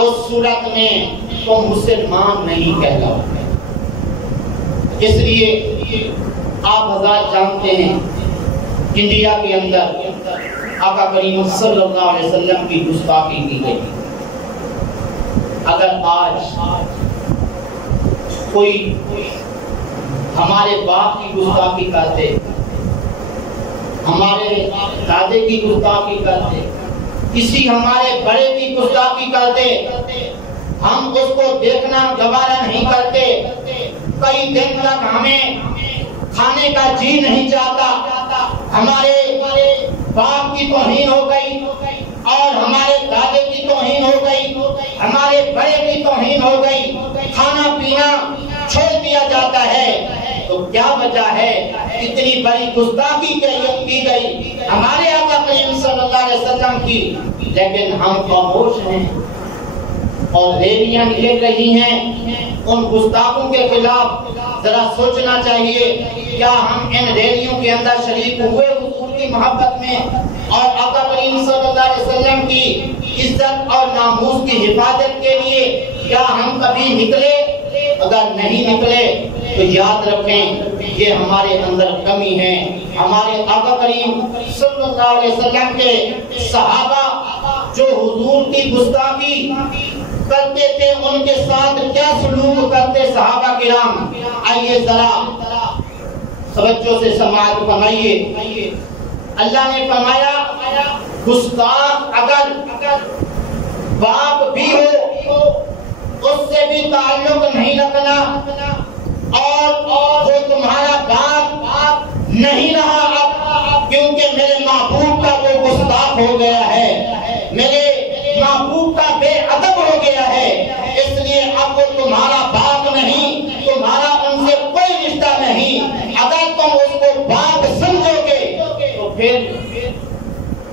اس صورت میں تم مسلمان نہیں کہلاؤ گے۔ اس لیے آپ حضرات جانتے ہیں انڈیا کے اندر آقا کریم صلی اللہ علیہ وسلم کی گستاخی کی گئی۔ اگر آج کوئی ہمارے باپ کی گستاخی کرتے، ہمارے دادے کی گستاخی کرتے، کسی ہمارے بڑے کی گستاخی کرتے، ہم اس کو دیکھنا گوارا نہیں کرتے، کئی دن تک ہمیں کھانے کا جی نہیں چاہتا، ہمارے باپ کی توہین ہو گئی اور ہمارے دادے کی توہین ہو گئی، ہمارے بڑے کی توہین ہو گئی، کھانا پینا چھوڑ دیا جاتا ہے، تو کیا وجہ ہے اتنی بڑی گستاخی کی گئی ہمارے آقا کریم صلی اللہ علیہ وسلم کی، لیکن ہم خاموش ہیں اور ریلیاں نکل رہی ہیں ان گستاخوں کے خلاف۔ ذرا سوچنا چاہیے کیا ہم ان ریلیوں کے اندر شریک ہوئے حضور کی محبت میں اور آقا کریم صلی اللہ علیہ وسلم کی عزت اور ناموس کی حفاظت کے لیے کیا ہم کبھی نکلے؟ اگر نہیں نکلے تو یاد رکھیں یہ ہمارے اندر کمی ہے۔ ہمارے آقا کریم صلی اللہ علیہ وسلم کے صحابہ جو حضور کی گستاخی کرتے تھے ان کے ساتھ کیا سلوک کرتے صحابہ کرام، آئیے ذرا توجہ سے سماعت فرمائیے۔ اللہ نے فرمایا گستاخ اگر باپ بھی ہو اس سے بھی تعلق نہیں رکھنا، اور وہ تمہارا باپ نہیں رہا اب کیونکہ میرے محبوب کا وہ گستاخ ہو گیا ہے، میرے محبوب کا بے ادب ہو گیا ہے، اس لیے اب وہ تمہارا باپ نہیں، تمہارا ان سے کوئی رشتہ نہیں۔ اگر تم اس کو باپ سمجھو گے تو پھر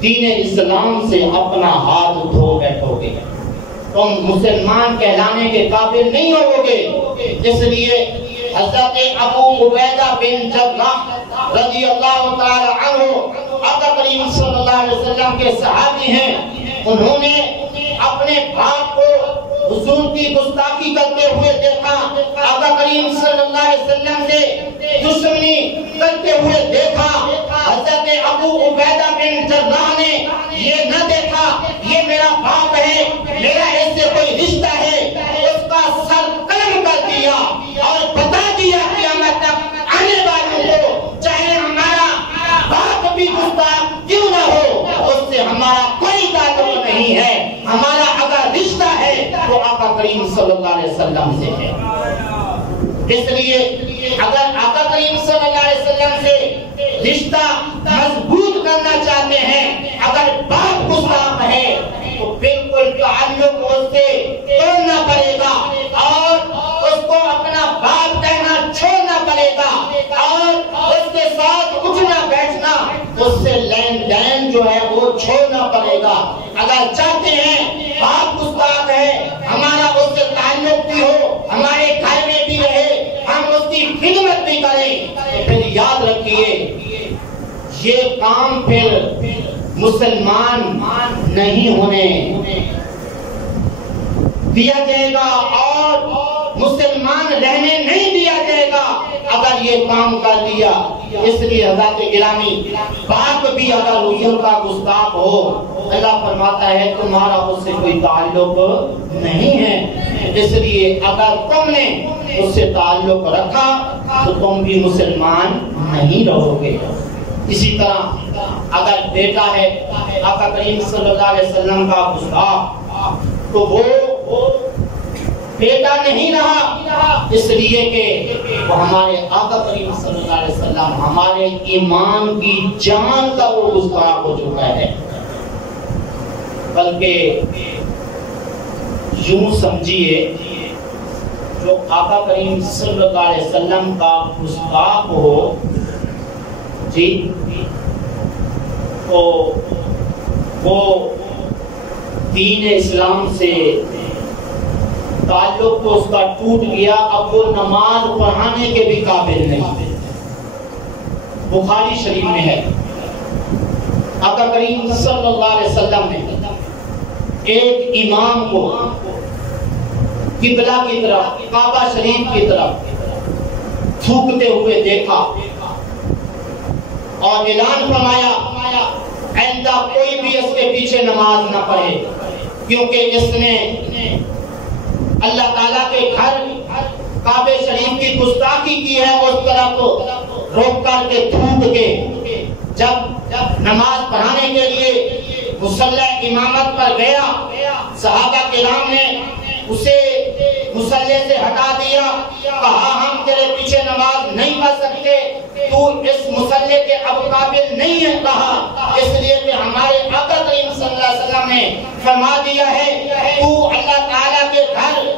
دین اسلام سے اپنا ہاتھ دھو بیٹھو گے، تم مسلمان کہلانے کے قابل نہیں ہو گے۔ اس لیے حضرت ابو عبیدہ بن جراح رضی اللہ تعالی عنہ آقا کریم صلی اللہ علیہ وسلم کے صحابی ہیں، انہوں نے اپنے باپ کو حضور کی گستاخی کرتے ہوئے دیکھا، آقا کریم صلی اللہ علیہ وسلم سے دشمنی کرتے ہوئے دیکھا۔ حضرت ابو عبیدہ بن جراح نے یہ نہ دیکھا یہ میرا باپ ہے، میرا اس سے کوئی رشتہ ہے، اس کا سر قلم کر دیا اور بتا دیا قیامت تک آنے والوں کو چاہے ہمارا باپ بھی گستاخ کیوں نہ ہو اس سے ہمارا کوئی تعلق نہیں ہے، ہمارا اگر رشتہ ہے تو آقا کریم صلی اللہ علیہ وسلم سے ہے۔ اس لیے اگر آقا کریم صلی اللہ علیہ وسلم سے رشتہ مضبوط کرنا چاہتے ہیں، اگر باپ گستاخ ہے تو بالکل تعلق اس سے توڑنا پڑے گا اور اس کو اپنا باپ کہنا چھوڑنا پڑے گا اور اس کے ساتھ اٹھنا بیٹھنا، اس سے لین دین جو ہے وہ چھوڑنا پڑے گا۔ اگر چاہتے ہیں باپ گستاخ ہے ہمارا اس سے تعلق بھی ہو، ہمارے گھر میں بھی رہے، ہم اس کی خدمت بھی کریں، تو پھر یاد رکھیے یہ کام پھر مسلمان نہیں ہونے دیا جائے گا اور مسلمان رہنے نہیں دیا جائے گا اگر یہ کام کر لیا۔ اس لیے حضرات گرامی باپ بھی اگر حضور کا گستاخ ہو، اللہ فرماتا ہے تمہارا اس سے کوئی تعلق نہیں ہے، اس لیے اگر تم نے اس سے تعلق رکھا تو تم بھی مسلمان نہیں رہو گے۔ اسی طرح اگر بیٹا ہے آقا کریم صلی اللہ علیہ وسلم کا گستاخ تو وہ بیٹا نہیں رہا، اس لیے کہ وہ ہمارے آقا کریم صلی اللہ علیہ وسلم ہمارے ایمان کی جان کا وہ گستاخ ہو چکا ہے۔ بلکہ یوں سمجھیے جو آقا کریم صلی اللہ علیہ وسلم کا گستاخ ہو جی تو وہ دین اسلام سے تعلق تو اس کا ٹوٹ گیا، اب وہ نماز پڑھانے کے بھی قابل نہیں۔ بخاری شریف میں ہے آقا کریم صلی اللہ علیہ وسلم نے ایک امام کو قبلہ کی طرف، کعبہ شریف کی طرف تھوکتے ہوئے دیکھا اور اعلان فرمایا آئندہ کوئی بھی اس کے پیچھے نماز نہ پڑھے، کیونکہ اس نے اللہ تعالیٰ کے گھر کعبہ شریف کی گستاخی کی ہے۔ اس طرف روک کر کے تھوک کے جب نماز پڑھانے کے لیے مصلی امامت پر گیا، صحابہ کرام نے اسے مصلی سے ہٹا دیا، کہا ہم تیرے پیچھے نماز نہیں پڑھ سکتے، تو اس مصلی کے اب قابل نہیں ہے، کہا اس لیے کہ ہمارے آقا کریم صلی اللہ علیہ وسلم نے فرما دیا ہے تو اللہ تعالیٰ کے گھر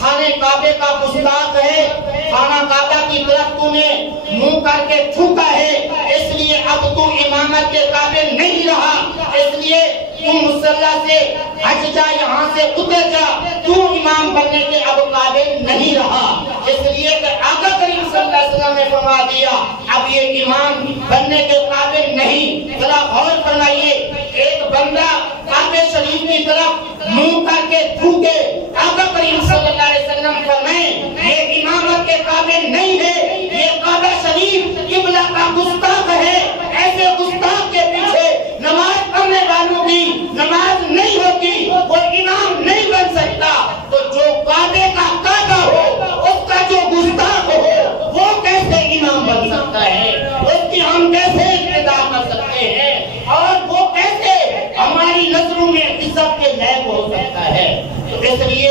خانہ کعبے کا گستاخ ہے، خانہ کعبہ کی طرف تو نے منہ کر کے تھوکا ہے، اس لیے اب تو امامت کے قابل نہیں رہا، اس لیے تو مصلی سے ہٹ جا، یہاں سے اتر جا، تو امام بننے کے اب قابل نہیں رہا۔ اس لیے کہ آقا کریم صلی اللہ علیہ وسلم نے فرما دیا اب یہ امام بننے کے قابل نہیں۔ ذرا غور فرمائیے، ایک بندہ کعبہ شریف کی طرف منہ کر کے تھوکے، آقا کریم صلی اللہ علیہ وسلم فرمائیں یہ امامت کے قابل نہیں ہے، یہ کعبہ شریف قبلہ کا گستاخ ہے، ایسے گستاخ کے پیچھے نماز پڑھنے والوں کی نماز نہیں ہوتی، وہ امام نہیں بن سکتا۔ تو جو کعبے کا کعبہ ہو، اس کا جو گستاخ ہو، وہ کیسے امام بن سکتا ہے، اس کی ہم کیسے اقتدا کر سکتے ہیں، اور وہ کیسے ہماری نظروں میں عزت کے لائق ہو سکتا ہے۔ تو اس لیے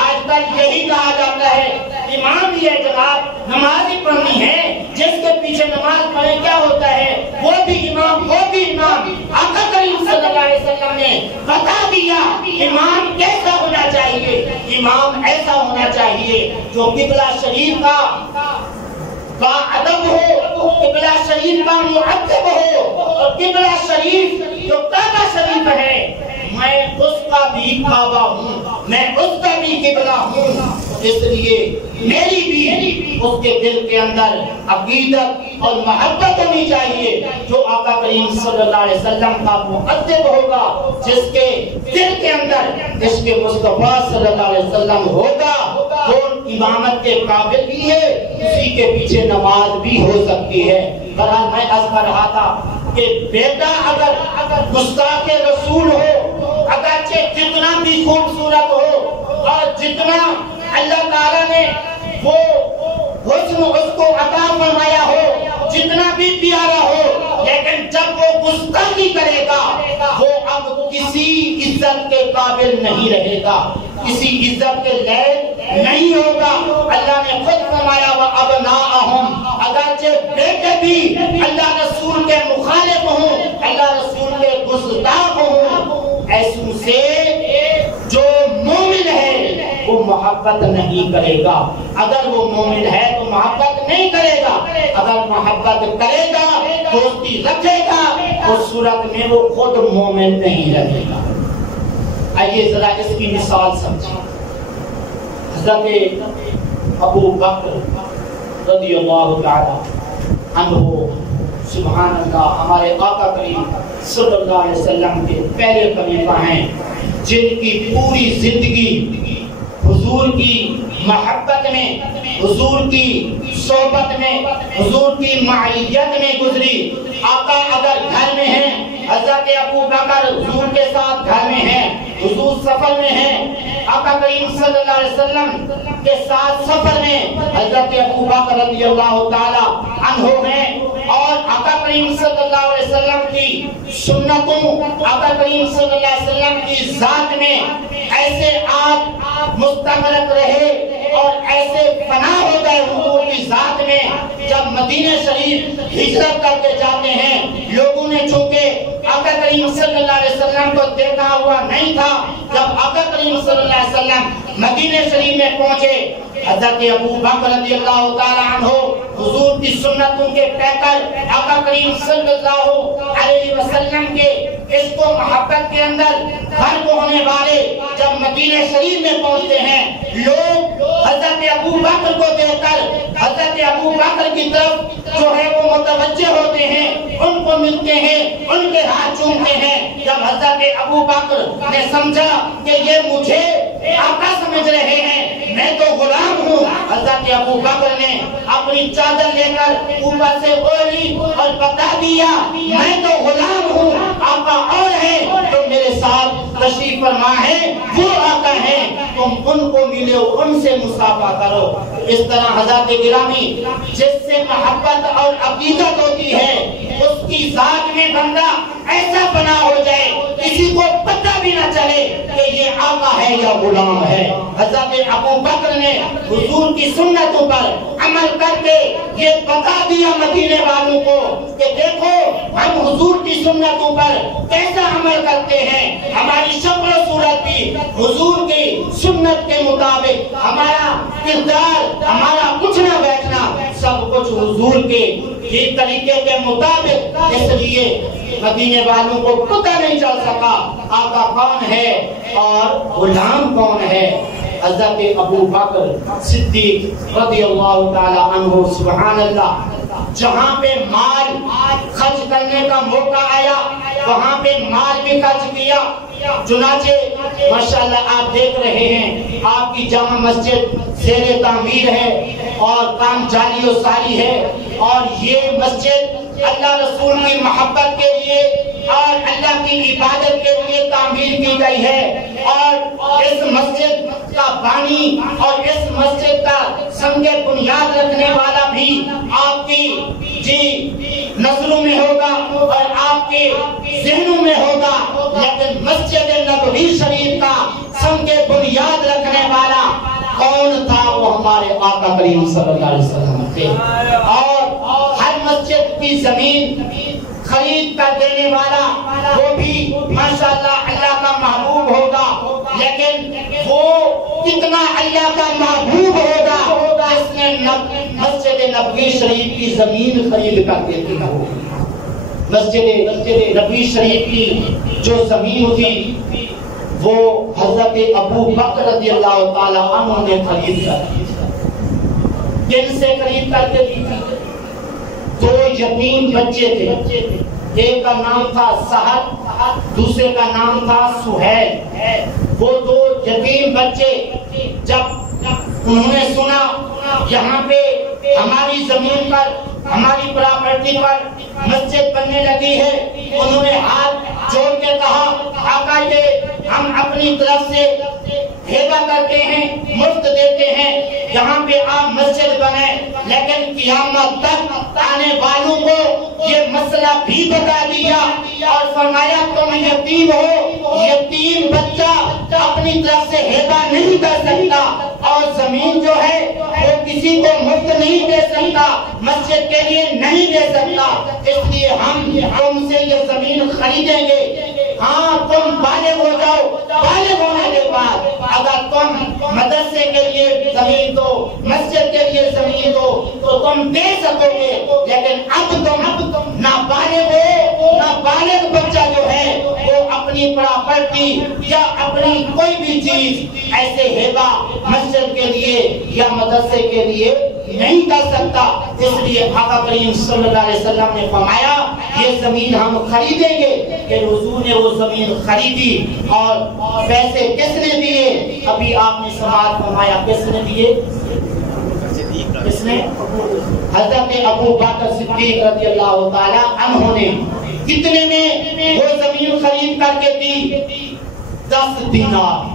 آج کل یہی کہا جاتا ہے امام ہی ہے جناب، نماز ہی پڑھنی ہے، جس کے پیچھے نماز پڑھے کیا ہوتا ہے، وہ بھی امام، وہ بھی امام۔ آقا کریم صلی اللہ علیہ وسلم نے بتا دیا امام کیسا ہونا چاہیے، امام ایسا ہونا چاہیے جو قبلہ شریف کا ادب ہو، قبلہ شریف کا معدب ہو، اور قبلہ شریف جو کعبہ شریف ہے میں اس کا بھی کعبہ ہوں، میں اس کا بھی قبلہ ہوں، اس لیے میری بھی اس کے دل کے اندر عقیدت اور محبت ہونی چاہیے جو آقا کریم صلی اللہ علیہ وسلم کا مؤدب ہوگا، جس کے دل کے اندر عشق مصطفیٰ صلی اللہ علیہ وسلم ہوگا، وہ امامت کے قابل بھی ہے، اسی کے پیچھے نماز بھی ہو سکتی ہے۔ بہرحال میں عرض کر رہا تھا کہ بیٹا اگر گستاخ رسول ہو، اگرچہ جتنا بھی خوبصورت ہو اور جتنا اللہ تعالیٰ نے وہ حسن اس کو عطا فرمایا ہو، جتنا بھی پیارا ہو، لیکن جب وہ گستاخی کرے گا وہ اب کسی عزت کے قابل نہیں رہے گا، کسی عزت کے لائق نہیں ہوگا۔ اللہ نے خود فرمایا وَأَبْنَاءَهُمْ، اگرچہ بیٹے بھی اللہ رسول کے مخالف ہوں، اللہ رسول کے گستاخ ہوں، ایسوں سے جو مومن ہے وہ محبت نہیں کرے گا۔ اگر وہ مومن ہے تو محبت نہیں کرے گا، اگر محبت کرے گا، دوستی رکھے گا، اس صورت میں وہ خود مومن نہیں رہے گا۔ آئیے ذرا اس کی مثال سمجھیں۔ حضرت ابو بکر رضی اللہ تعالی عنہ، سبحان اللہ، ہمارے آقا کریم صلی اللہ علیہ وسلم کے پہلے خلیفہ ہیں، جن کی پوری زندگی حضور کی محبت میں، حضور کی صحبت میں، حضور کی معیت میں گزری۔ آقا اگر گھر میں ہیں، حضرت ابو بکر حضور کے ساتھ گھر میں ہیں، حضور سفر میں ہیں، آقا کریم صلی اللہ علیہ وسلم کے ساتھ سفر میں حضرت ابو بکر رضی اللہ تعالی عنہ ہیں، اور آقا کریم صلی اللہ علیہ وسلم کی سنتوں، آقا کریم صلی اللہ علیہ وسلم کی ذات میں ایسے آپ مستغرق رہے اور ایسے فنا ہو گئے حضور کی ذات میں۔ جب مدینہ شریف ہجرت کر کے جاتے ہیں، لوگوں نے چونکہ آقا کریم صلی اللہ علیہ وسلم کو دیکھا ہوا نہیں تھا، جب آقا کریم صلی اللہ علیہ وسلم مدینہ شریف میں پہنچے، حضرت ابو بکر رضی اللہ تعالی عنہ حضور کی سنتوں کے پیکر، آقا کریم صلی اللہ علیہ وسلم کے اس کو محبت کے اندر غرق ہونے والے جب مدینہ شریف میں پہنچتے ہیں، لوگ حضرت ابو بکر کو دیکھ کر حضرت ابو بکر کی طرف جو ہے وہ متوجہ ہوتے ہیں، ان کو ملتے ہیں، ان کے ہاتھ چومتے ہیں۔ جب حضرت ابو بکر نے سمجھا کہ یہ مجھے آقا سمجھ رہے ہیں، میں تو غلام ہوں، حضرت ابو بکر نے اپنی چادر لے کر اوپر سے اوڑھی اور بتا دیا میں تو غلام ہوں، آقا اور ہے تو میرے ساتھ تشریف فرما ہے، وہ آقا ہیں، تم ان کو ملو، ان سے مصافحہ کرو۔ اس طرح حضرت گرامی جس سے محبت اور عقیدت ہوتی ہے اس کی ذات میں بندہ ایسا بنا ہو جائے کسی کو پتہ بھی نہ چلے کہ یہ آقا ہے یا غلام ہے۔ حضرت ابو بکر نے حضور کی سنتوں پر عمل کر کے یہ بتا دیا مدینے والوں کو کہ دیکھو ہم حضور کی سنتوں پر کیسا عمل کرتے ہیں، ہماری شکل و صورت بھی حضور کی سنت کے مطابق، ہمارا کردار، ہمارا اٹھنا بیٹھنا سب کچھ حضور کے یہ طریقے کے مطابق۔ اس لیے مدینے والوں کو پتہ نہیں چل سکا آقا کون ہے اور غلام کون ہے۔ حضرت ابو بکر صدیق رضی اللہ تعالی عنہ، سبحان اللہ، جہاں پہ مال خرچ کرنے کا موقع آیا وہاں پہ مال بھی خرچ کیا۔ چنانچہ ماشاءاللہ آپ دیکھ رہے ہیں آپ کی جامع مسجد زیر تعمیر ہے اور کام جاری و ساری ہے، اور یہ مسجد اللہ رسول کی محبت کے لیے اور اللہ کی عبادت کے لیے تعمیر کی گئی ہے، اور اس مسجد کا بانی اور اس مسجد کا سنگ بنیاد رکھنے والا بھی آپ کی نظروں میں ہوگا اور آپ کے ذہنوں میں ہوگا، لیکن مسجد نبوی شریف کا سنگ بنیاد رکھنے والا کون تھا؟ وہ ہمارے آقا کریم صلی اللہ علیہ وسلم تھے۔ اور ہر مسجد کی زمین خرید کر دینے والا وہ بھی ماشاءاللہ اللہ کا محبوب ہوگا، لیکن وہ کتنا اللہ کا محبوب ہوگا جس نے مسجد نبوی شریف کی زمین خرید کر دے دی۔ مسجد نبوی شریف کی جو زمین تھی وہ حضرت ابو بکر رضی اللہ تعالی عنہ نے خرید کر دی۔ کن سے خرید کر کے دی تھی؟ دو یتیم بچے تھے، ایک کا نام تھا سہل، دوسرے کا نام تھا سہیل۔ وہ دو یتیم بچے جب انہوں نے سنا یہاں پہ ہماری زمین پر، ہماری پراپرٹی پر مسجد بننے لگی ہے، انہوں نے ہاتھ جوڑ کے کہا آقا یہ ہم اپنی طرف سے ہیبہ کرتے ہیں، مفت دیتے ہیں، یہاں پہ آپ مسجد بنائیں، لیکن قیامت تک آنے والوں کو یہ مسئلہ بھی بتا دیا اور فرمایا تم یتیم ہو، یتیم بچہ اپنی طرف سے ہیبہ نہیں کر سکتا، اور زمین جو ہے وہ کسی کو مفت نہیں دے سکتا، مسجد کے لیے نہیں دے سکتا، اس لیے ہم تم سے یہ زمین خریدیں گے۔ ہاں تم بالغ ہو جاؤ، بالغ ہونے کے بعد اگر تم مدرسے کے لیے زمین دو، مسجد کے لیے زمین دو تو تم دے سکو گے، لیکن اب تم نابالغ ہو، نابالغ بچہ جو ہے وہ اپنی پراپرٹی یا اپنی کوئی بھی چیز ایسے ہیبہ مسجد کے لیے یا مدرسے کے لیے نہیں کر سکتا۔ اس لیے آقا کریم صلی اللہ علیہ وسلم نے فرمایا یہ زمین ہم خریدیں گے، کہ حضور نے وہ زمین خریدی اور پیسے کس نے دیے؟ ابھی آپ نے سماعت فرمایا کس نے دیے؟ کس نے؟ حضرت ابو بکر صدیق رضی اللہ تعالی عنہ نے۔ کتنے میں وہ زمین خرید کر کے دی؟ 10 دینار۔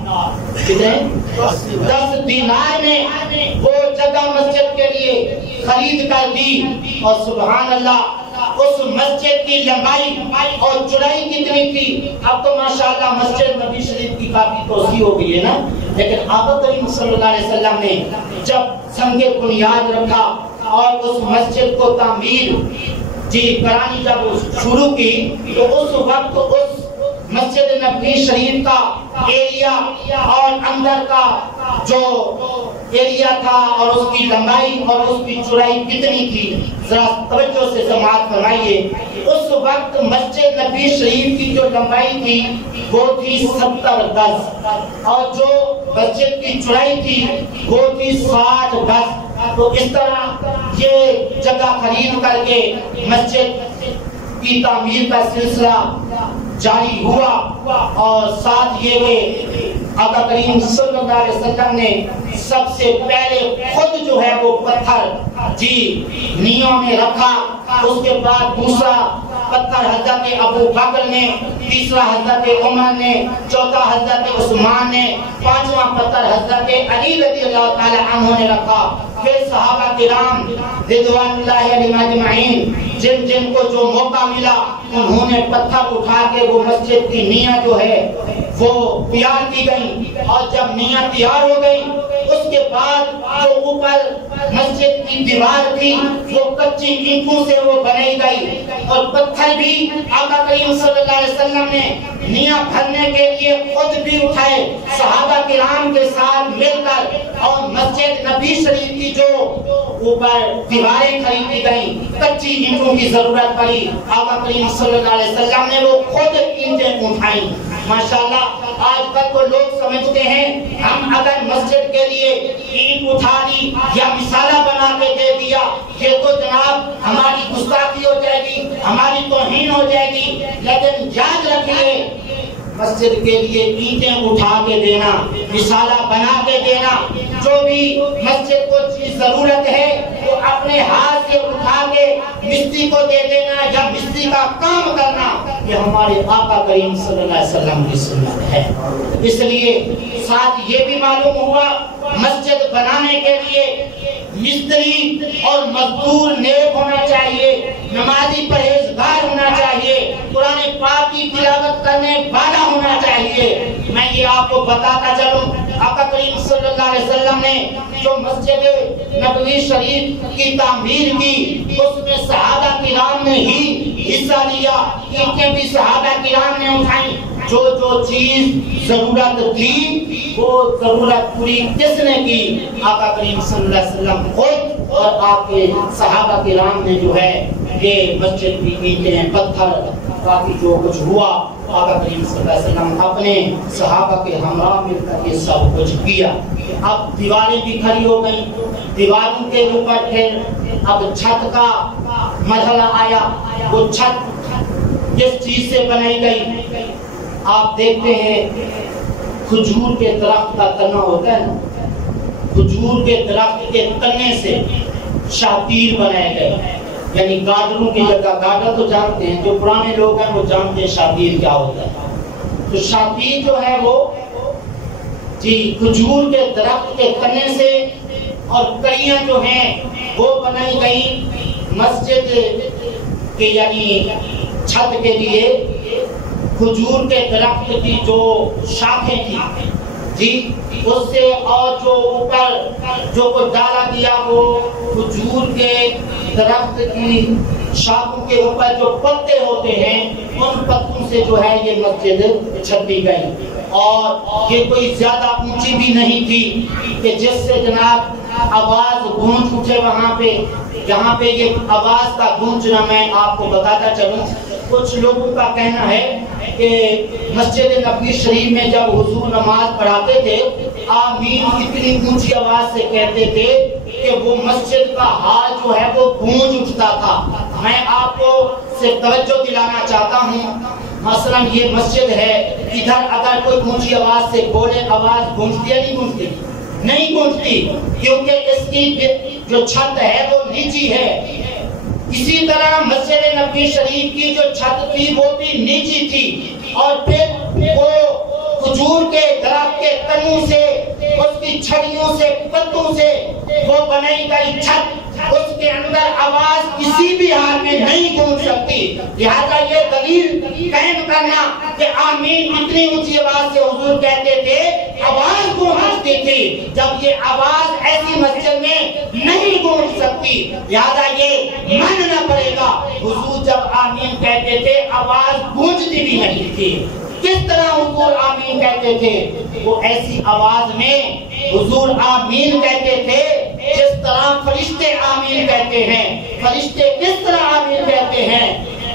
کتنے؟ 10 دینار میں وہ جگہ مسجد کے لیے خرید کر دی، اور سبحان اللہ اس مسجد کی لمبائی اور چوڑائی کتنی تھی؟ اب تو ماشاءاللہ مسجد نبی شریف کی کافی توسیع ہو گئی ہے نا، لیکن آقا کریم صلی اللہ علیہ وسلم نے جب سنگ بنیاد رکھا اور اس مسجد کو تعمیر کرانی جب شروع کی تو اس وقت اس مسجد نبوی شریف کا ایریا اور اندر کا جو ایریا تھا اور اس کی لمبائی اور اس کی چوڑائی کتنی تھی، ذرا توجہ سے سماعت فرمائیے۔ اس وقت مسجد نبوی شریف کی جو لمبائی تھی وہ تھی 70 گز اور جو مسجد کی چوڑائی تھی وہ تھی 60 گز۔ تو اس طرح یہ جگہ خرید کر کے مسجد کی تعمیر کا سلسلہ جاری ہوا، اور ساتھ یہ کہ آقا کریم صلی اللہ علیہ وسلم نے سب سے پہلے خود جو ہے وہ پتھر نیوں میں رکھا، اس کے بعد دوسرا پتھر حضرت ابو بکر نے، تیسرا حضرت عمر نے، چوتھا حضرت عثمان نے، پانچواں پتھر حضرت علی رضی اللہ تعالی عنہ نے رکھا۔ پھر صحابہ کرام رضوان اللہ علیہم اجمعین جن جن کو جو موقع ملا انہوں نے پتھر اٹھا کے وہ مسجد کی نیاں جو ہے وہ تیار کی گئی، اور جب نیاں تیار ہو گئی اس کے بعد جو اوپر مسجد کی دیوار تھی وہ کچی اینٹوں سے وہ بنائی گئی، اور پتھر بھی آقا کریم صلی اللہ علیہ وسلم نے نیاں بھرنے کے لیے خود بھی اٹھائے صحابہ کرام کے ساتھ مل کر، اور مسجد نبی شریف کی جو اوپر دیواریں خریدی گئیں، کچی اینٹوں کی ضرورت پڑی، آقا کریم صلی اللہ علیہ وسلم نے وہ خود اینٹیں اٹھائیں۔ ماشاءاللہ آج کل کو لوگ سمجھتے ہیں ہم اگر مسجد کے لیے اینٹ اٹھا دی یا مسالہ بنا کے دے دیا یہ تو جناب ہماری گستاخی ہو جائے گی، ہماری توہین ہو جائے گی، لیکن یاد رکھیے مسجد کے لیے اینٹیں اٹھا کے دینا، مسالہ بنا کے دینا، جو بھی مسجد کو چیز ضرورت ہے وہ اپنے ہاتھ سے اٹھا کے مستری کو دے دینا یا مستری کا کام کرنا، یہ ہمارے آقا کریم صلی اللہ علیہ وسلم کی سنت ہے۔ اس لیے ساتھ یہ بھی معلوم ہوا مسجد بنانے کے لیے مستری اور مزدور نیک ہونا چاہیے، نمازی پرہیزگار ہونا چاہیے، قرآن پاک کی تلاوت کرنے والا ہونا چاہیے۔ میں یہ آپ کو بتاتا چلوں آقا کریم صلی اللہ علیہ وسلم نے جو مسجد نبوی شریف کی تعمیر کی اس میں صحابہ کرام نے ہی حصہ لیا، اینٹیں بھی صحابہ کرام نے اٹھائیں، جو جو چیز ضرورت تھی وہ ضرورت پوری کس نے کی؟ آقا کریم صلی اللہ علیہ وسلم خود اور آپ کے صحابہ کرام نے جو ہے یہ مسجد کی اینٹیں پتھر باقی جو کچھ ہوا آقا کریم صلی اللہ علیہ وسلم اپنے صحابہ کے ہمراہ مل کر یہ سب کچھ کیا۔ اب دیواریں بھی کھڑی ہو گئیں، دیواروں کے اوپر پھر اب چھت کا مرحلہ آیا، وہ چھت کس چیز سے بنائی گئی؟ آپ دیکھتے ہیں کھجور کے درخت کا تنا ہوتا ہے نا، کھجور کے درخت کے تنے سے شاطیر بنائے گئے، یعنی گاڈروں کی جگہ، گاڈر تو جانتے ہیں جو پرانے لوگ ہیں وہ جانتے ہیں شاطیر کیا ہوتا ہے، تو شاطیر جو ہے وہ کھجور کے درخت کے تنے سے، اور کڑیاں جو ہیں وہ بنائی گئی مسجد کے یعنی چھت کے لیے کھجور کے درخت کی جو شاخیں تھی اس سے، اور جو اوپر جو کو ڈالا دیا وہ کھجور کے درخت کی شاخوں کے اوپر جو پتے ہوتے ہیں ان پتوں سے جو ہے یہ مسجد چھپی گئی، اور یہ کوئی زیادہ اونچی بھی نہیں تھی کہ جس سے جناب آواز گونج اٹھے وہاں پہ، جہاں پہ یہ آواز کا گونجنا میں آپ کو بتاتا چلوں۔ کچھ لوگوں کا کہنا ہے کہ مسجد نبوی شریف میں جب حضور نماز پڑھاتے تھے آمین اتنی اونچی آواز سے کہتے تھے کہ وہ مسجد کا حال جو ہے وہ گونج اٹھتا تھا۔ میں آپ کو صرف توجہ دلانا چاہتا ہوں، مثلا یہ مسجد ہے، ادھر اگر کوئی اونچی آواز سے بولے آواز گونجتی ہے نہیں گونجتی؟ نہیں گونجتی، کیونکہ اس کی جو چھت ہے وہ نیچی ہے۔ اسی طرح مسجد نبوی شریف کی جو چھت تھی وہ بھی نیچی تھی، اور پھر وہ کھجور کے درخت کے تنوں سے، اس کی چھڑیوں سے، پتوں سے وہ بنائی گئی چھت، اس کے اندر آواز کسی بھی حال میں نہیں گونج سکتی۔ لہذا یہ دلیل قائم کرنا کہ آمین اتنی اونچی آواز سے حضور کہتے تھے آواز گونجتی تھی، جب یہ آواز ایسی مسجد میں نہیں گونج سکتی لہذا یہ ماننا پڑے گا۔ حضور جب آمین کہتے تھے آواز گونجتی بھی نہیں تھی۔ کس طرح حضور آمین کہتے تھے؟ وہ ایسی آواز میں حضور آمین کہتے تھے جس طرح فرشتے آمین کہتے ہیں۔ فرشتے کس طرح آمین کہتے ہیں؟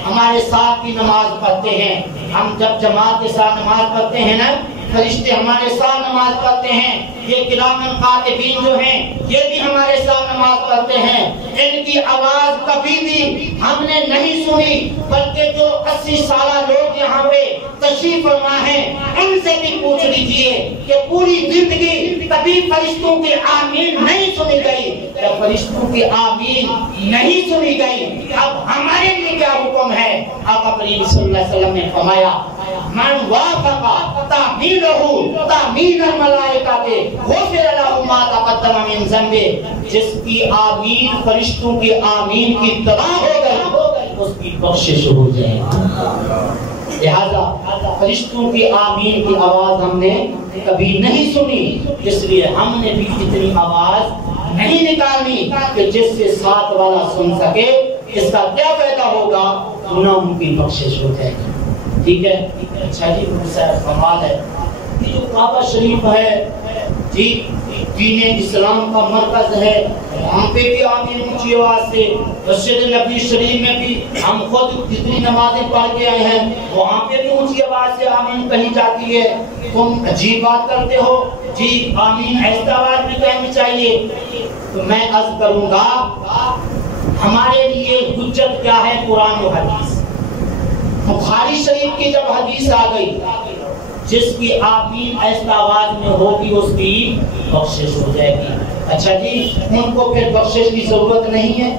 ہمارے ساتھ بھی نماز پڑھتے ہیں، ہم جب جماعت کے ساتھ نماز پڑھتے ہیں نا، فرشتے ہمارے ساتھ نماز پڑھتے ہیں۔ یہ کرام کاتبین جو ہیں یہ بھی ہمارے ساتھ نماز پڑھتے ہیں۔ ان کی آواز کبھی بھی ہم نے نہیں سنی، بلکہ جو 80 سالہ لوگ یہاں پہ تشریف فرما ہیں ان سے بھی پوچھ لیجئے کہ پوری زندگی کبھی فرشتوں کی آمین نہیں سنی گئی۔ جب فرشتوں کی آمین نہیں سنی گئی، اب ہمارے لیے کیا حکم ہے؟ آقا کریم صلی اللہ علیہ وسلم نے فرمایا من وافق تعمیرہ تعمیر الملائکہ غفر لہ ما تقدم من ذنبہ، جس کی آمین فرشتوں کی آمین کی طرح ہو گئی اس کی بخشش ہو جائے۔ لہذا فرشتوں کی آمین کی آواز ہم نے کبھی نہیں سنی، اس لیے ہم نے بھی اتنی آواز نہیں نکالنی کہ جس سے ساتھ والا سن سکے۔ اس کا کیا فائدہ ہوگا؟ گناہوں کی بخشش ہو جائے گی۔ ٹھیک ہے؟ اچھا جی، کمال ہے یہ جو کعبہ شریف ہے جی، دین اسلام کا مرکز ہے، وہاں پہ بھی آمین اونچی آواز سے، مسجد نبی شریف میں بھی ہم خود جتنی نمازیں پڑھ کے آئے ہیں وہاں پہ بھی اونچی آواز سے آمین کہی جاتی ہے۔ تم عجیب بات کرتے ہو جی، آمین ایسا آواز میں کہنی چاہیے۔ تو میں عرض کروں گا ہمارے لیے حجت کیا ہے؟ قرآن و حدیث۔ بخاری شریف کی جب حدیث آ گئی جس کی آمین ایسا آواز میں ہوگی اس کی بخشش ہو جائے گی۔ اچھا جی، ان کو پھر بخشش کی ضرورت نہیں ہے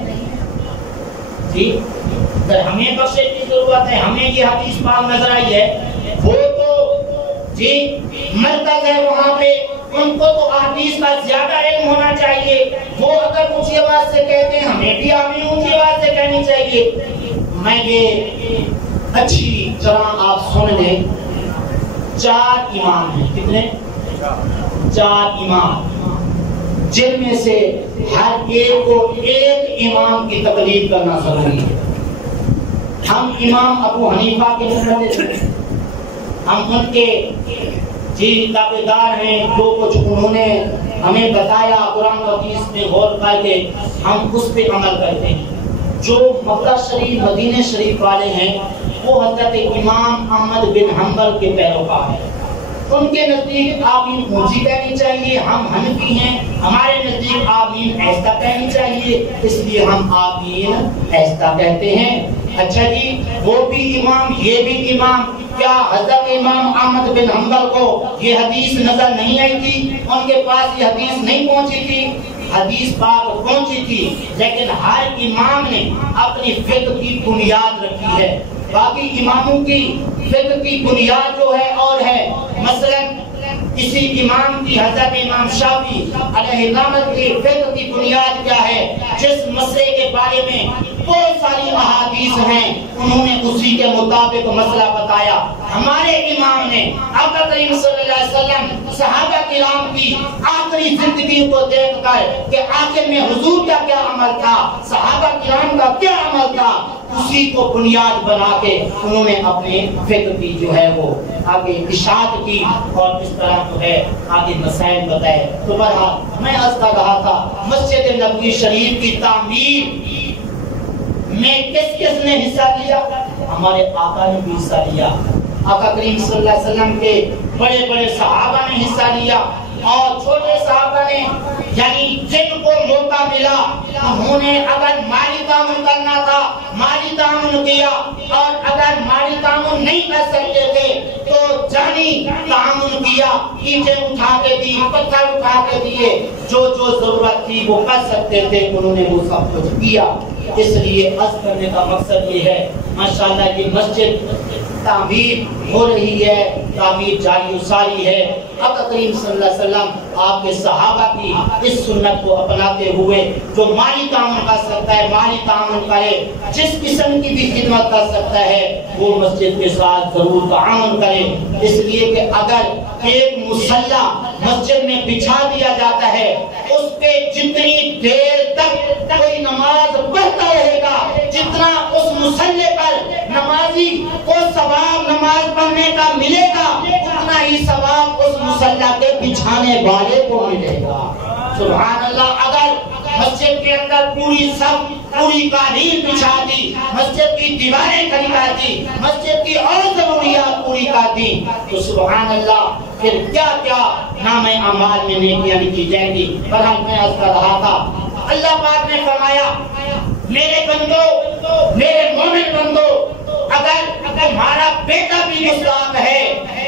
جی؟ اگر ہمیں بخشش کی ضرورت ہے، ہمیں یہ حدیث پاک نظر آئی ہے، وہ تو جی مرکز ہے وہاں پہ، ان کو تو حدیث کا زیادہ علم ہونا چاہیے۔ وہ اگر اونچی آواز سے کہتے ہیں ہمیں بھی آمین اونچی آواز سے کہنی چاہیے۔ میں یہ اچھی طرح آپ سن لیں، 4 امام ہیں۔ کتنے؟ 4 امام، جن میں سے ہر ایک کو ایک امام کی تقلید کرنا ضروری ہے۔ ہم امام ابو حنیفہ کے مقلد ہیں، ہم ان کے جی تابعدار ہیں، جو کچھ انہوں نے ہمیں بتایا قرآن و حدیث میں غور کر کے ہم اس پہ عمل کرتے ہیں۔ جو مکہ شریف مدینہ شریف والے ہیں وہ حضرت امام احمد بن حنبل کے پیروکار ہیں، ان کے نزدیک آمین اونچی کہنی چاہیے۔ ہم حنفی ہیں، ہمارے نزدیک آمین ایسا کہنی چاہیے، اس لیے ہم آمین ایسا کہتے ہیں۔ اچھا جی، وہ بھی امام یہ بھی امام، کیا حضرت امام احمد بن حنبل کو یہ حدیث نظر نہیں آئی تھی؟ ان کے پاس یہ حدیث نہیں پہنچی تھی؟ حدیث پاک پہنچی تھی، لیکن ہر امام نے اپنی فقہ کی بنیاد رکھی ہے۔ باقی اماموں کی فقہ کی بنیاد جو ہے اور ہے، مثلا اسی امام کی حضرت امام شافعی علیہ رحمت کی فقہ کی بنیاد کیا ہے؟ جس مسئلے کے بارے میں بہت ساری احادیث ہیں، انہوں نے اسی کے مطابق مسئلہ بتایا۔ ہمارے امام نے آقا کریم صلی اللہ علیہ وسلم صحابہ کرام کی آخری زندگی کو دیکھ کر کہ آخر میں حضور کا کیا عمل تھا، صحابہ کرام کا کیا عمل تھا، اسی کو بنیاد بنا کے انہوں نے اپنے فقہ کی جو ہے وہ آگے اشاعت کی اور اس طرح جو ہے آگے مسائل بتائے۔ تو بہرحال میں عرض کر رہا تھا، مسجد نبوی شریف کی تعمیر میں کس کس نے حصہ لیا؟ ہمارے آقا نے بھی حصہ لیا، آقا کریم صلی اللہ علیہ وسلم کے بڑے بڑے صحابہ نے حصہ لیا، اور چھوٹے صحابہ نے یعنی جن کو موقع ملا انہوں نے اگر مالی تعاون کرنا تھا مالی تعاون کیا، اور اگر مالی تعاون نہیں کر سکتے تھے تو جانی تعاون کیا، اینٹیں اٹھا کے دی، پتھر اٹھا کے دیے، جو جو ضرورت تھی وہ کر سکتے تھے انہوں نے وہ سب کچھ کیا۔ اس لیے عرض کرنے کا مقصد یہ ہے، ماشاءاللہ یہ مسجد تعمیر ہو رہی ہے، تعمیر جاری و ساری ہے۔ آقا کریم صلی اللہ علیہ وسلم آپ کے صحابہ کی اس سنت کو اپناتے ہوئے جو مالی تعاون کر سکتا ہے مالی تعاون کرے، جس قسم کی بھی خدمت کر سکتا ہے وہ مسجد کے ساتھ ضرور تعاون کرے۔ اس لیے کہ اگر ایک مصلی مسجد میں بچھا دیا جاتا ہے، اس پہ جتنی دیر تک کوئی نماز پڑھتا رہے گا، جتنا اس مصلی پر نمازی کو ثواب ثواب نماز پڑھنے کا ملے گا اتنا ہی ثواب اس مصلی کے بچھانے والے کو ملے گا. سبحان اللہ. اگر مسجد کے اندر پوری قالین بچھا دی, مسجد کی دیواریں کھڑی کر دی, مسجد کی اور ضروریات پوری کر دی, تو سبحان اللہ پھر کیا کیا نام اعمال میں نیکیاں لکھی جائیں گی. بہرحال میں عرض کر رہا تھا, اللہ پاک نے فرمایا میرے بندو, میرے مومن بندو, اگر تمہارا بیٹا بھی گستاخ ہے,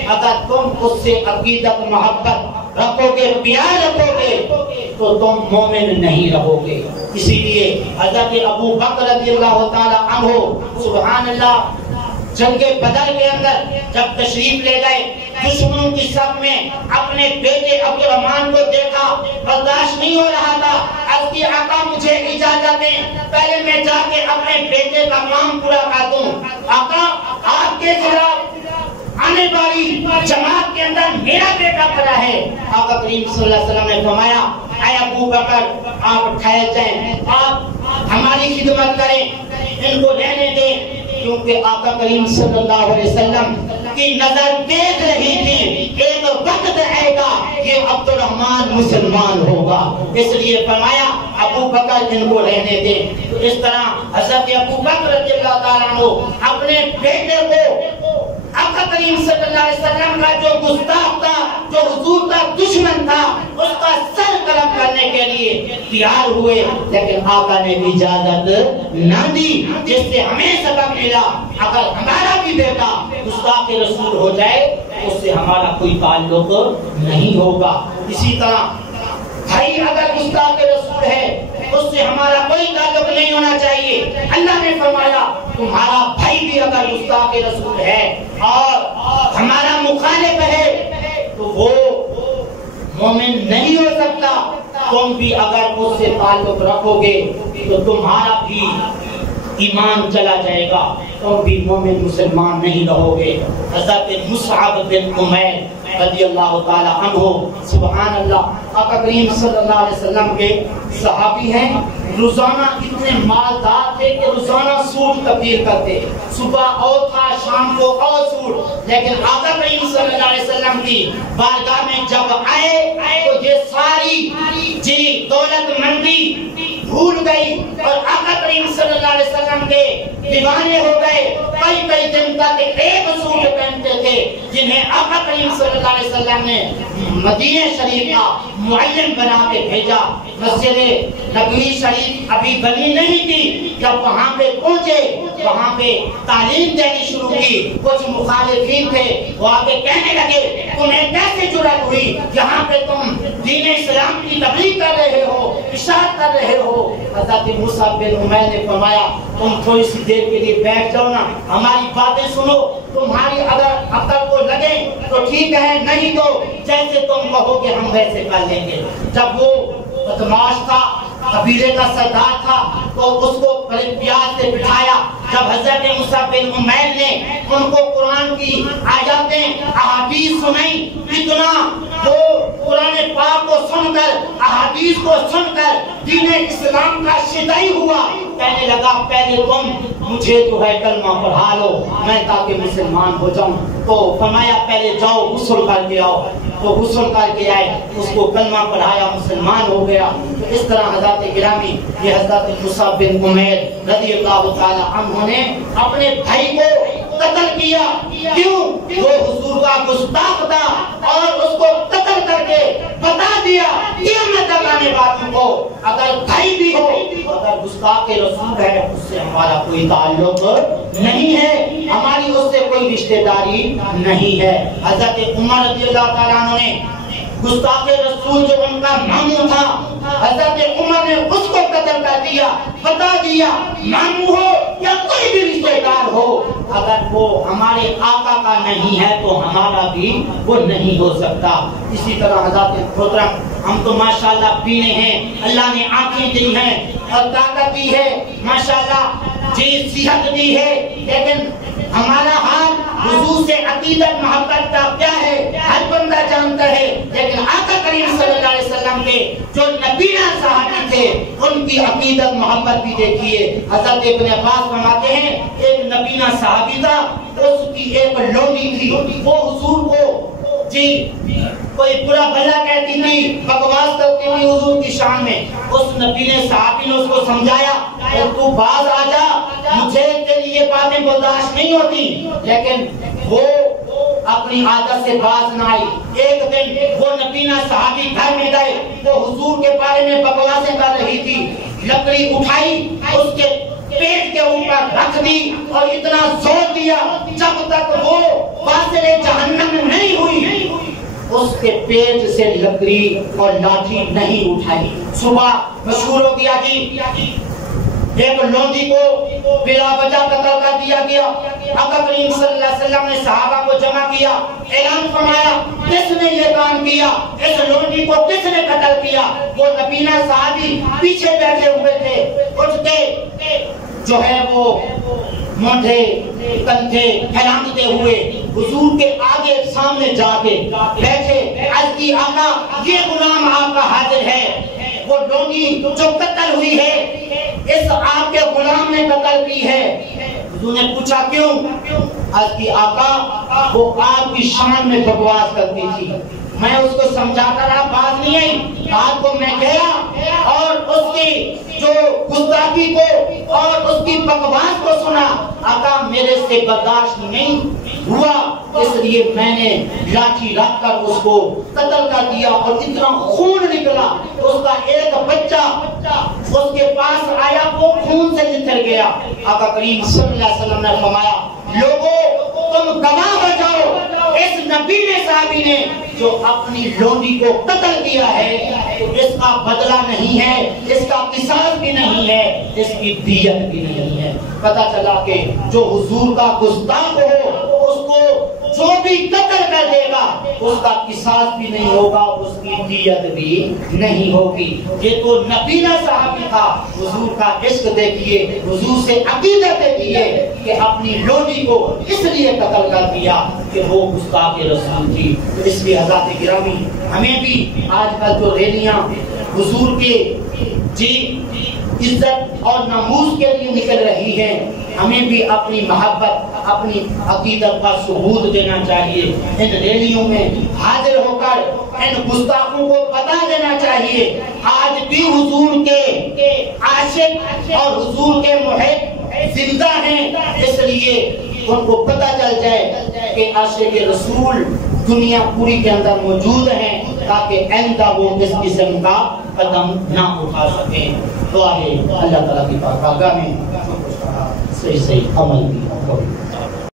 اگر تم اس سے عقیدت محبت رکھو گے, پیار رکھو گے, تو تم مومن نہیں رہو گے. اسی لیے حضرت ابو بکر رضی اللہ تعالی عنہ سبحان اللہ جنگ بدر کے اندر جب تشریف لے گئے, دشمنوں کی صف میں اپنے بیٹے عبد الرحمن کو دیکھا, برداشت نہیں ہو رہا تھا. عرض کی آقا مجھے اجازت دیں, پہلے میں جا کے اپنے بیٹے کا کام پورا کر دوں. آقا آپ کے خلاف آنے والی جماعت کے اندر میرا بیٹا کھڑا ہے. آقا کریم صلی اللہ علیہ وسلم نے فرمایا اے ابو بکر آپ ٹھہر جائیں, آپ ہماری خدمت کریں, ان کو رہنے دیں, کیونکہ آقا کریم صلی اللہ علیہ وسلم کی نظر دیکھ رہی تھی ایک وقت آئے گا یہ عبد الرحمن مسلمان ہوگا. اس لیے فرمایا ابو بکر ان کو رہنے دیں. تو اس طرح حضرت ابو بکر رضی اللہ تعالیٰ عنہ اپنے بیٹے کو آقا کریم صلی اللہ علیہ وسلم کا جو گستاخ تھا, جو حضور کا دشمن تھا, اس کا سر قلم کرنے کے لیے تیار ہوئے, لیکن آقا نے اجازت نہ دی, جس سے ہمیں سبق ملا اگر ہمارا بھی بیٹا گستاخ رسول ہو جائے اس سے ہمارا کوئی تعلق نہیں ہوگا. اسی طرح بھائی اگر گستاخ رسول ہے اس سے ہمارا کوئی تعلق نہیں ہونا چاہیے. اللہ نے فرمایا تمہارا بھائی بھی اگر گستاخ رسول ہے اور ہمارا مخالف ہے تو وہ مومن نہیں ہو سکتا. تم بھی اگر اس سے تعلق رکھو گے تو تمہارا بھی ایمان چلا جائے گا, تم بھی مومن مسلمان نہیں رہو گے. حضرت مصعب بن عمیر رضی اللہ تعالی عنہ سبحان اللہ آقا کریم صلی اللہ علیہ وسلم کے صحابی ہیں. روزانہ اتنے مالدار تھے کہ روزانہ سوٹ تبدیل کرتے, صبح اور تھا شام کو اور سوٹ. لیکن آقا کریم صلی اللہ علیہ وسلم کی بارگاہ میں جب آئے تو یہ ساری جی دولت مندی بھول گئی اور آقا کریم صلی اللہ علیہ وسلم کے دیوانے ہو گئے. کئی دن تک ایک سوٹ پہنتے تھے جنہیں آقا کریم صلی اللہ علیہ وسلم نے مدینہ شریف کا معلم بنا کے بھیجا. مسجد نبوی شریف ابھی بنی نہیں تھی, جب وہاں پہ پہنچے وہاں پہ تعلیم دینی شروع کی. کچھ مخالفین تھے وہ آگے کہنے لگے تمہیں کیسے جرأت ہوئی یہاں پہ تم دین اسلام کی تبلیغ کر رہے ہو, ارشاد کر رہے ہو. حضرت مصعب بن عمیر نے فرمایا تم تھوڑی سی دیر کے لیے بیٹھ جاؤ نا, ہماری باتیں سنو, تمہاری اگر عقل کو لگے تو ٹھیک ہے, نہیں تو جیسے تم کہو گے ہم ویسے کر لیں گے. جب وہ بدماش تھا, قبیلے کا سردار تھا, تو اس کو بڑے پیار سے بٹھایا. جب حضرت مصعب بن عمیر نے ان کو قرآن کی آیاتیں احادیث سنائی, اتنا وہ قرآن پاک کو سن کر احادیث کو سن کر دین اسلام کا شدائی ہوا. کہنے لگا پہلے تم مجھے جو ہے کلمہ پڑھا لو میں تاکہ مسلمان ہو جاؤں. تو فرمایا پہلے جاؤ غسل کر کے آؤ. تو غسل کر کے آئے, اس کو کلمہ پڑھایا, مسلمان ہو گیا. تو اس طرح حضرت گرامی یہ حضرت مصعب بن عمیر رضی اللہ تعالی عنہ نے اپنے بھائی کو قتل کیا. کیوں؟ وہ حضور کا گستاخ تھا اور اس کو قتل کر کے بتا دیا قیامت تک آنے والوں کو اگر بھائی بھی ہو اگر گستاخ رسول ہے اس سے ہمارا کوئی تعلق نہیں ہے, ہماری اس سے کوئی رشتہ داری نہیں ہے. حضرت عمر رضی اللہ تعالیٰ عنہ نے گستاخ رسول جو ان کا ماموں تھا, حضرت عمر نے اس کو قتل کر دیا. بتا دیا ماموں ہو یا کوئی بھی رشتہ دار ہو اگر وہ ہمارے آقا کا نہیں ہے تو ہمارا بھی وہ نہیں ہو سکتا. اسی طرح حضرت محترم ہم تو ماشاءاللہ پینے ہیں, اللہ نے آنکھیں دی ہیں اور طاقت دی ہے, ماشاءاللہ جی صحت دی ہے, لیکن ہمارا حال حضور سے عقیدت محبت کا کیا ہے ہر بندہ جانتا ہے. لیکن آقا کریم صلی اللہ علیہ وسلم کے جو نبینا صحابی تھے تھے ان کی عقیدت محبت بھی دیکھیے. حضرت ابن عباس فرماتے ہیں ایک نبینا صحابی تھا, اس کی ایک لونڈی تھی, وہ حضور کو کوئی برا بھلا کہتی تھی, بکواس کرتی تھی حضور کی شان میں. اس نبی نے صحابی نے اس کو سمجھایا کہ تو باز آ جا, مجھے تیری یہ باتیں برداشت نہیں ہوتی. لیکن وہ اپنی عادت سے باز نہ آئی. ایک دن وہ نبینا صحابی گھر میں گئے, وہ حضور کے بارے میں بکواسیں کر رہی تھی. لکڑی اٹھائی, اس کے پیٹ کے اوپر رکھ دی اور اتنا زور دیا جب تک وہ واصل جہنم نہیں ہوئی, اس کے پیٹ سے لکڑی اور لاٹھی نہیں اٹھائی. صبح مشہور ہو گیا کہ ایک لونڈی کو بلا وجہ قتل کر دیا گیا. آقا کریم صلی اللہ علیہ وسلم نے صحابہ کو جمع کیا, اعلان فرمایا کس نے یہ کام کیا, اس لونڈی کو کس نے قتل کیا. وہ نبینا صحابی پیچھے بیٹھے ہوئے تھے, اٹھ کے جو ہے وہ مونڈے کندھے پھیلاتے ہوئے حضور کے آگے سامنے جا کے بیٹھے. عرض کی آقا یہ غلام آپ کا حاضر ہے, وہ لونڈی جو قتل ہوئی ہے اس آپ کے غلام نے قتل کی ہے. حضور نے پوچھا کیوں؟ عرض کی آقا وہ آپ کی شان میں بکواس کرتی تھی, میں اس کو سمجھا کر آپ باز نہیں آئی. بات کو میں گیا اور اس کی جو گستاخی کو اور اس کی بکواس کو سنا. آقا میرے سے برداشت نہیں ہوا, اس لیے میں نے لاٹھی رکھ کر اس کو قتل کر دیا اور اتنا خون نکلا اس کا ایک بچہ اس کے پاس آیا, وہ خون سے نچل گیا. آقا کریم صلی اللہ علیہ وسلم نے فرمایا لوگوں تم گواہ ہو جاؤ, اس نبی نے صحابی نے جو اپنی لونڈی کو قتل کیا ہے تو اس کا بدلہ نہیں ہے, اس کا قصاص بھی نہیں ہے, اس کی دیت بھی نہیں ہے. پتہ چلا کہ جو حضور کا گستاخ ہو اس کو جو بھی قتل کر دے گا اس کا قصاص بھی نہیں ہوگا, اس کی دیت بھی نہیں ہوگی. یہ تو نبینا صحابی تھا, حضور کا عشق دیکھیے, حضور سے عقیدت دیکھیے کہ اپنی لونڈی کو اس لیے قتل کر دیا کہ وہ گستاخ رسول تھی. اس لیے حضرات گرامی ہمیں بھی آج کل جو ریلیاں حضور کے عزت اور ناموس کے لیے نکل رہی ہیں, ہمیں بھی اپنی محبت اپنی عقیدت کا ثبوت دینا چاہیے. ان ریلیوں میں حاضر ہو کر ان گستاخوں کو بتا دینا چاہیے آج بھی حضور کے عاشق اور حضور کے محب زندہ ہیں, اس لیے ان کو پتہ چل جائے کہ عاشق رسول دنیا پوری کے اندر موجود ہیں تاکہ آئندہ وہ اس قسم کا قدم نہ اٹھا سکیں. دعا ہے اللہ تعالیٰ کی پاک بارگاہ میں صحیح عمل بھی کریں.